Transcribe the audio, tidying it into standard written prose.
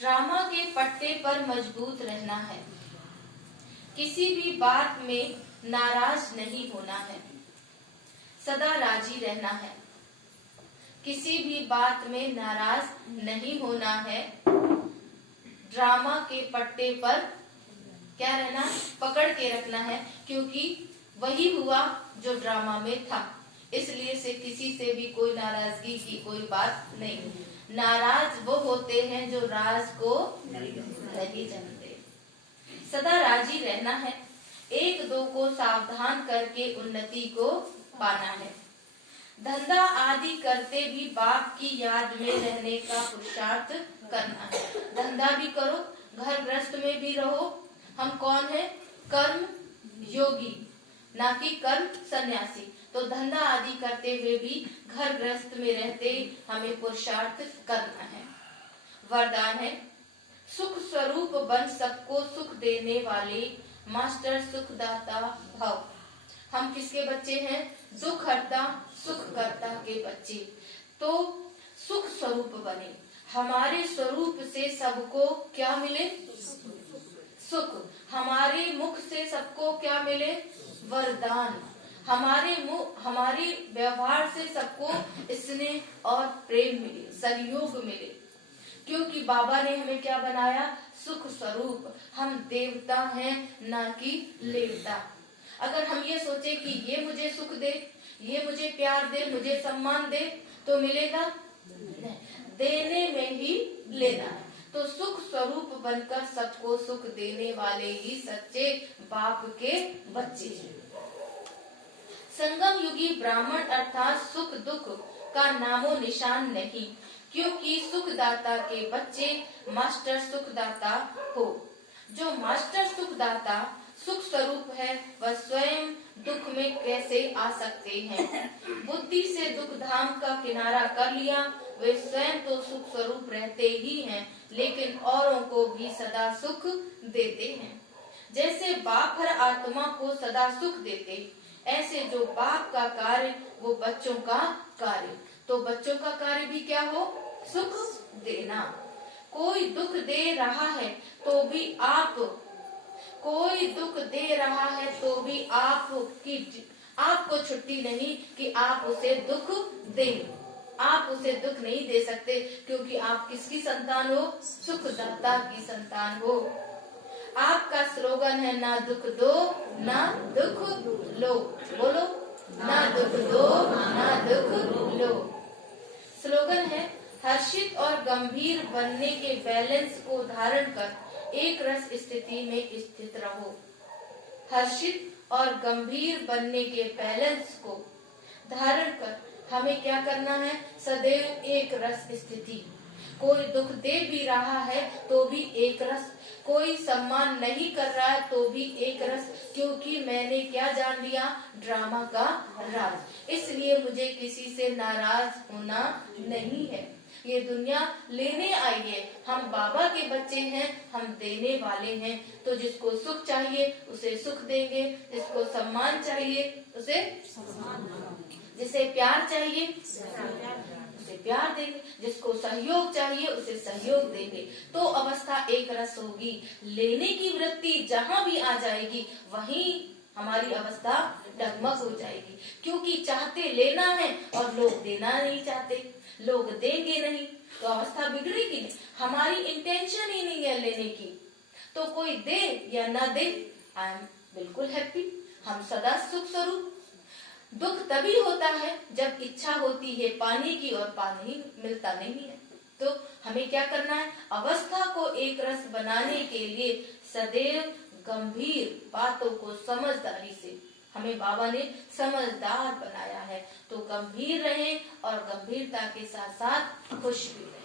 Drama के पट्टे पर मजबूत रहना है, किसी भी बात में नाराज नहीं होना है, सदा राजी रहना है, किसी भी बात में नाराज नहीं होना है। ड्रामा के पट्टे पर क्या रहना, पकड़ के रखना है, क्योंकि वही हुआ जो ड्रामा में था, इसलिए से किसी से भी कोई नाराजगी की कोई बात नहीं। नाराज वो होते हैं जो राज को नहीं जानते। सदा राजी रहना है, एक दो को सावधान करके उन्नति को पाना है। धंधा आदि करते भी बाप की याद में रहने का पुरुषार्थ करना है। धंधा भी करो, घर गृहस्थ में भी रहो। हम कौन है? कर्म योगी, ना कि कर्म सन्यासी। तो धंधा आदि करते हुए भी घर गृहस्थ में रहते हमें पुरुषार्थ करना है। वरदान है, सुख स्वरूप बन सबको सुख देने वाले मास्टर सुखदाता भव। हम किसके बच्चे हैं? दुख हरता सुख करता के बच्चे। तो सुख स्वरूप बने, हमारे स्वरूप से सबको क्या मिले? सुख। हमारे मुख से सबको क्या मिले? वरदान। हमारे व्यवहार से सबको स्नेह और प्रेम मिले, सहयोग मिले, क्योंकि बाबा ने हमें क्या बनाया? सुख स्वरूप। हम देवता हैं, ना कि लेवता। अगर हम ये सोचे कि ये मुझे सुख दे, ये मुझे प्यार दे, मुझे सम्मान दे, तो मिलेगा नहीं, देने में ही लेना है। तो सुख स्वरूप बनकर सबको सुख देने वाले ही सच्चे बाप के बच्चे हैं। संगम युगी ब्राह्मण अर्थात सुख दुख का नामो निशान नहीं, क्योंकि सुखदाता के बच्चे मास्टर सुखदाता हो। जो मास्टर सुखदाता सुख स्वरूप है, वह स्वयं दुख में कैसे आ सकते हैं? बुद्धि से दुख धाम का किनारा कर लिया, वे स्वयं तो सुख स्वरूप रहते ही हैं, लेकिन औरों को भी सदा सुख देते हैं। जैसे बाप हर आत्मा को सदा सुख देते, ऐसे जो बाप का कार्य वो बच्चों का कार्य। तो बच्चों का कार्य भी क्या हो? सुख देना। कोई दुख दे रहा है तो भी आपको छुट्टी नहीं कि आप उसे दुख दें। आप उसे दुख नहीं दे सकते, क्योंकि आप किसकी संतान हो? सुखदाता की संतान हो। आपका स्लोगन है, ना दुख दो ना दुख लो। बोलो, ना दुख दो ना दुख लो। स्लोगन है, हर्षित और गंभीर बनने के बैलेंस को धारण कर एक रस स्थिति में स्थित रहो। हर्षित और गंभीर बनने के बैलेंस को धारण कर हमें क्या करना है? सदैव एक रस स्थिति। कोई दुख दे भी रहा है तो भी एक रस, कोई सम्मान नहीं कर रहा है तो भी एक रस, क्योंकि मैंने क्या जान लिया? ड्रामा का राज। इसलिए मुझे किसी से नाराज होना नहीं है। ये दुनिया लेने आई है, हम बाबा के बच्चे हैं, हम देने वाले हैं। तो जिसको सुख चाहिए उसे सुख देंगे, जिसको सम्मान चाहिए उसे सम्मान, जिसे प्यार चाहिए उसे प्यार देंगे, जिसको सहयोग चाहिए उसे सहयोग देंगे। तो अवस्था एक रस होगी। लेने की वृत्ति जहाँ भी आ जाएगी, वहीं हमारी अवस्था डगमग हो जाएगी, क्योंकि चाहते लेना है और लोग देना नहीं चाहते, लोग देंगे नहीं, तो अवस्था बिगड़ेगी। हमारी इंटेंशन ही नहीं है लेने की, तो कोई दे या ना दे, आई एम बिल्कुल हैप्पी। हम सदा सुख स्वरूप। दुख तभी होता है जब इच्छा होती है पाने की और पानी मिलता नहीं है। तो हमें क्या करना है? अवस्था को एक रस बनाने के लिए सदैव गंभीर बातों को समझदारी से, हमें बाबा ने समझदार बनाया है, तो गंभीर रहें और गंभीरता के साथ साथ खुश भी रहें।